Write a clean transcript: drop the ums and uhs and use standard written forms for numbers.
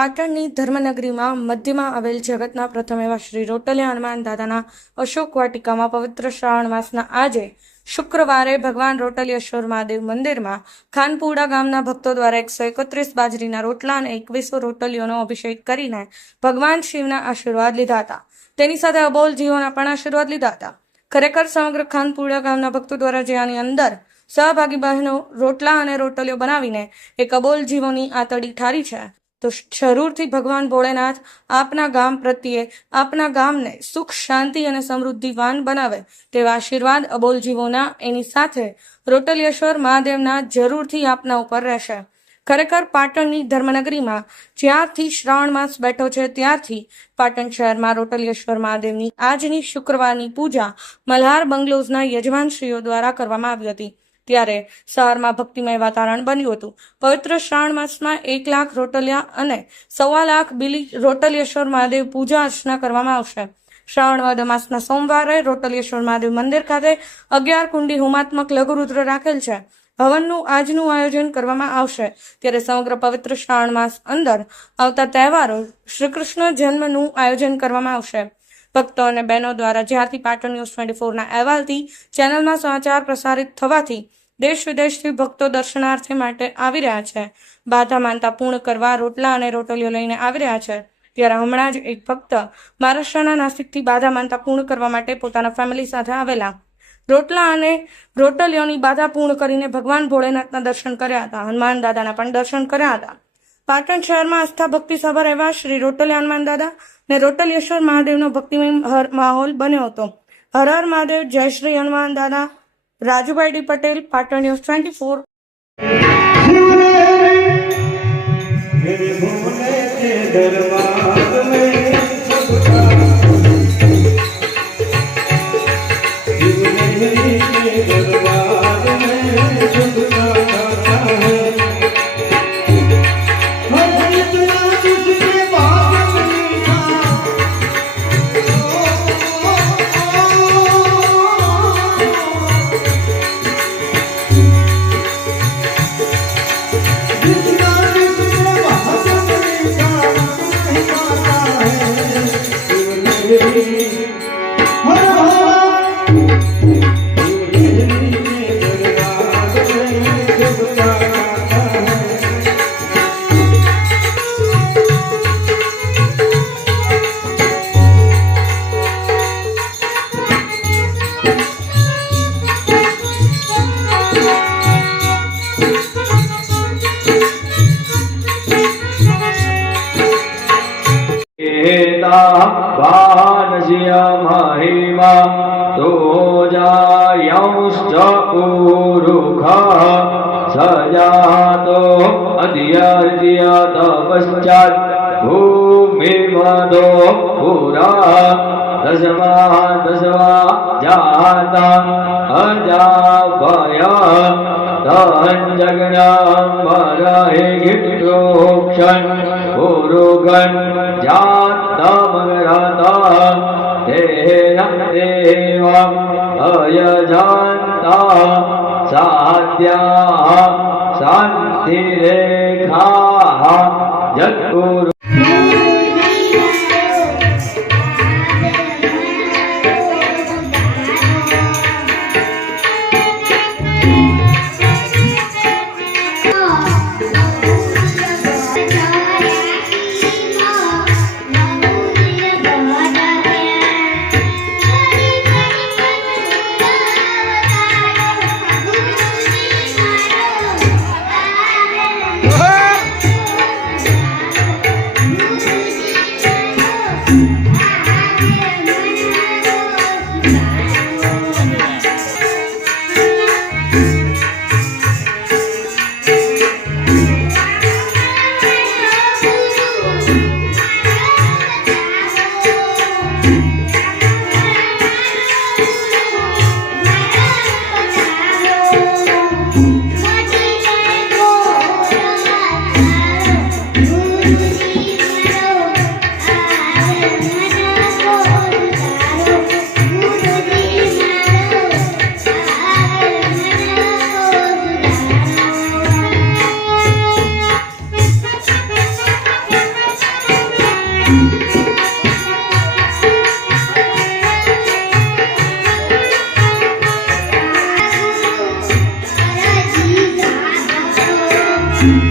પાટણની ધર્મનગરીમાં મધ્યમાં આવેલ જગતના પ્રથમ એવા શ્રી રોટલિયા હનુમાન દાદાના અશોક વાટિકામાં પવિત્ર શ્રાવણ માસના આજે શુક્રવારે ભગવાન રોટલિયેશ્વર મહાદેવ મંદિરમાં ખાનપુડા ગામના ભક્તો દ્વારા 131 બાજરીના રોટલા અને 21 રોટલીઓનો અભિષેક કરીને ભગવાન શિવના આશીર્વાદ લીધા હતા. તેની સાથે અબોલ જીવોના પણ આશીર્વાદ લીધા હતા. ખરેખર સમગ્ર ખાનપુડા ગામના ભક્તો દ્વારા જે આની અંદર સહભાગી બહેનો રોટલા અને રોટલીઓ બનાવીને એક અબોલ જીવોની આતડી ઠારી છે. તો જરૂરથી ભગવાન ભોળેનાથ આપના ગામ પ્રત્યે આપના ગામને સુખ શાંતિ અને સમૃદ્ધિવાન બનાવે તેવા આશીર્વાદ અબોલ જીવોના એની સાથે રોટલિયેશ્વર મહાદેવના જરૂરથી આપના ઉપર રહેશે. ખરેખર પાટણની ધર્મનગરીમાં જ્યારથી શ્રાવણ માસ બેઠો છે ત્યારથી પાટણ શહેરમાં રોટલિયેશ્વર મહાદેવની આજની શુક્રવારની પૂજા મલ્હાર બંગલોઝના યજમાનશ્રીઓ દ્વારા કરવામાં આવી હતી. ત્યારે શહેરમાં ભક્તિમય વાતાવરણ બન્યું હતું. પવિત્ર શ્રાવણ માસમાં 1 લાખ રોટલિયા અને 1.25 લાખ બીલી રોટલિયેશ્વર મહાદેવ પૂજા અર્ચના કરવામાં આવશે. શ્રાવણ વદ માસના સોમવારે રોટલિયેશ્વર મહાદેવ મંદિર ખાતે 11 કુંડી હોમાત્મક લઘુરુદ્ર રાખેલ છે. હવનનું આજનું આયોજન કરવામાં આવશે. ત્યારે સમગ્ર પવિત્ર શ્રાવણ માસ અંદર આવતા તહેવારો શ્રી કૃષ્ણ જન્મનું આયોજન કરવામાં આવશે. ભક્તો અને બહેનો દ્વારા જ્યારથી પાટણ ન્યૂઝ 24ના અહેવાલથી ચેનલમાં સમાચાર પ્રસારિત થવાથી દેશ વિદેશથી ભક્તો દર્શનાર્થે માટે આવી રહ્યા છે. બાધા માનતા પૂર્ણ કરવા રોટલા અને રોટલીઓ લઈને આવી રહ્યા છે. ત્યારે હમણાં જ એક ભક્ત મહારાષ્ટ્રના નાસિકથી બાધા માનતા પૂર્ણ કરવા માટે પોતાના ફેમિલી સાથે આવેલા. રોટલા અને રોટલીઓની બાધા પૂર્ણ કરીને ભગવાન ભોળેનાથના દર્શન કર્યા હતા. હનુમાન દાદાના પણ દર્શન કર્યા હતા. પાટણ શહેરમાં આસ્થા ભક્તિ સભર એવા શ્રી રોટલિયા હનુમાન દાદા ને રોટલિયેશ્વર મહાદેવનો ભક્તિમય માહોલ બન્યો હતો. હર હર મહાદેવ, જય શ્રી હનુમાન દાદા. Rajubhai D Patel, Patan news 24. वानस्य महिमा तोजायांश्च उरुखः सजातो अध्यर्त्य तपश्चात् भूमिमदो पुरा दशमा जाता अजाभय तञ्जगनाम्बरहे गिट्रोक्षन् उरुगन् जातमग्रता तेन देव अयजन्ता साध्याः शान्तिरेखाः जत्कुरु ॐ